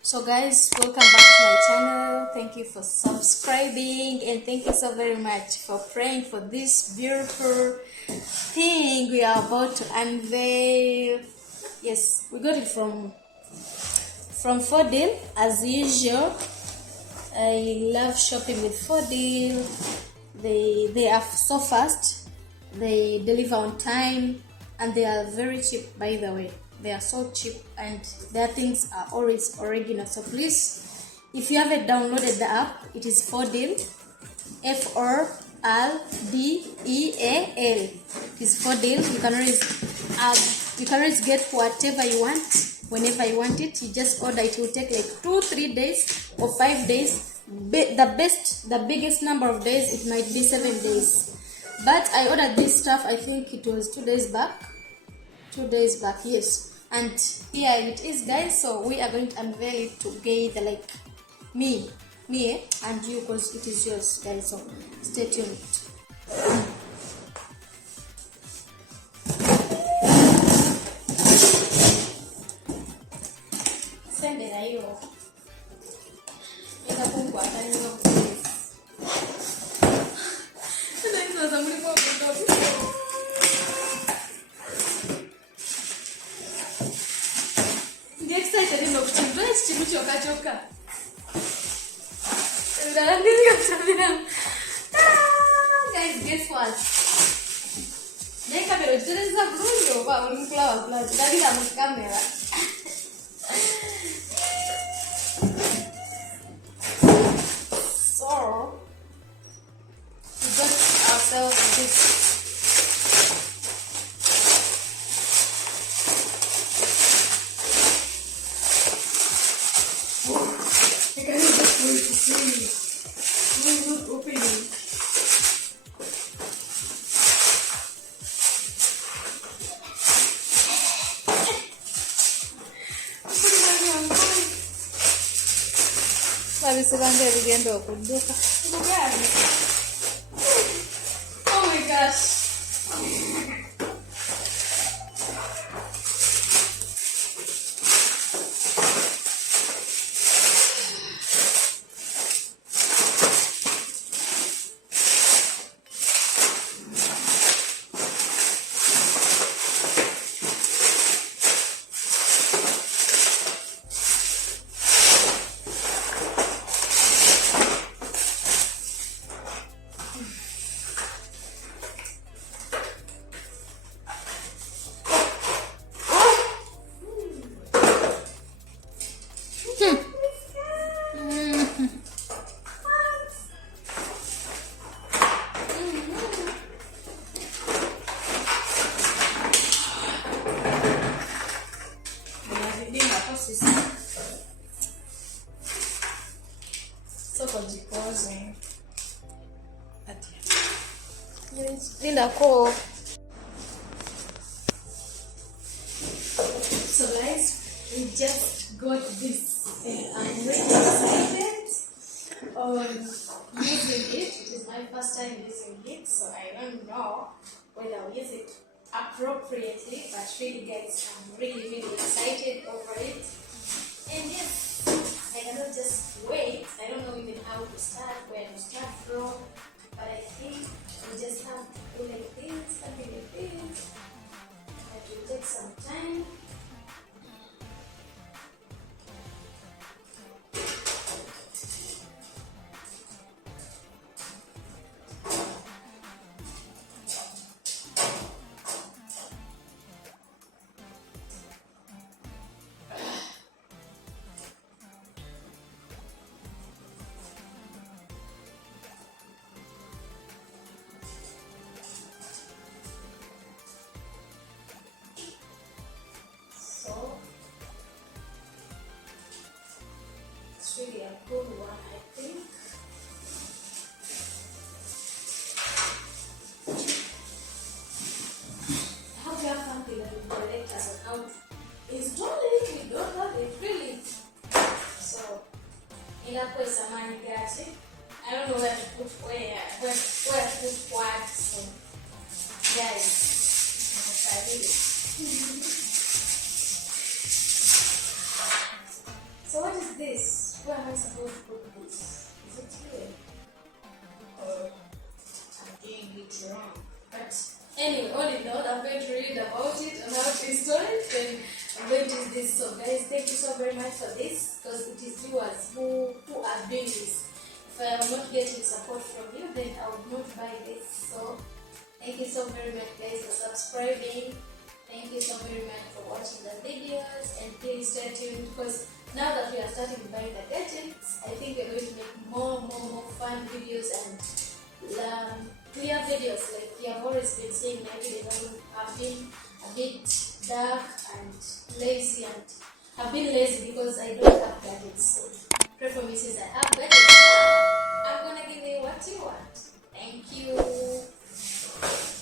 So guys, welcome back to my channel. Thank you for subscribing and thank you so very much for praying for this beautiful thing we are about to unveil. Yes, we got it from Fordeal as usual. I love shopping with Fordeal. They are so fast. They deliver on time and they are very cheap, by the way. They are so cheap and their things are always original. So please, if you haven't downloaded the app, it is Fordeal, Fordeal. It is Fordeal. You can always get whatever you want whenever you want it. You just order. It will take like 2-3 days or 5 days. The biggest number of days, it might be 7 days. But I ordered this stuff, I think it was 2 days back. 2 days back, yes. And here it is, guys. So we are going to unveil it together, like me and you, because it is yours, guys. So stay tuned. Send it a yo. Guys, guess what? Camera. So we got ourselves this. I can't just wait to see. We're not opening. Babisibanga ebigenda okudduka. Oh my gosh. So guys, we just got this and I'm really excited on using it. It is my first time using it, so I don't know whether I'll use it appropriately, but really guys, I'm really excited over it. And yes, I cannot just wait. I don't know even how to start, where to start from, but I think we just have to do like this, something like this. That will take some time. It's really a good one, I think. I hope you have something that will direct us on how to install it. We don't have it really. So, in a place, I don't know where to put where to put what. So, guys, I did it. So what is this? Where am I supposed to put this? Is it here? Or I'm doing it wrong? But anyway, all in all, I'm going to read about it and how to install it. Then I'm going to use this. So guys, thank you so very much for this, because it is viewers who are doing this. If I am not getting support from you, then I would not buy this. So thank you so very much guys for subscribing. Thank you so very much for watching the videos, and please stay tuned, because now that we are starting buying the gadgets, I think we're going to make more fun videos and clear videos. Like you have always been seeing my videos have been a bit dark and lazy, and I've been lazy because I don't have gadgets. So pray for me since I have gadgets now. I'm gonna give you what you want. Thank you.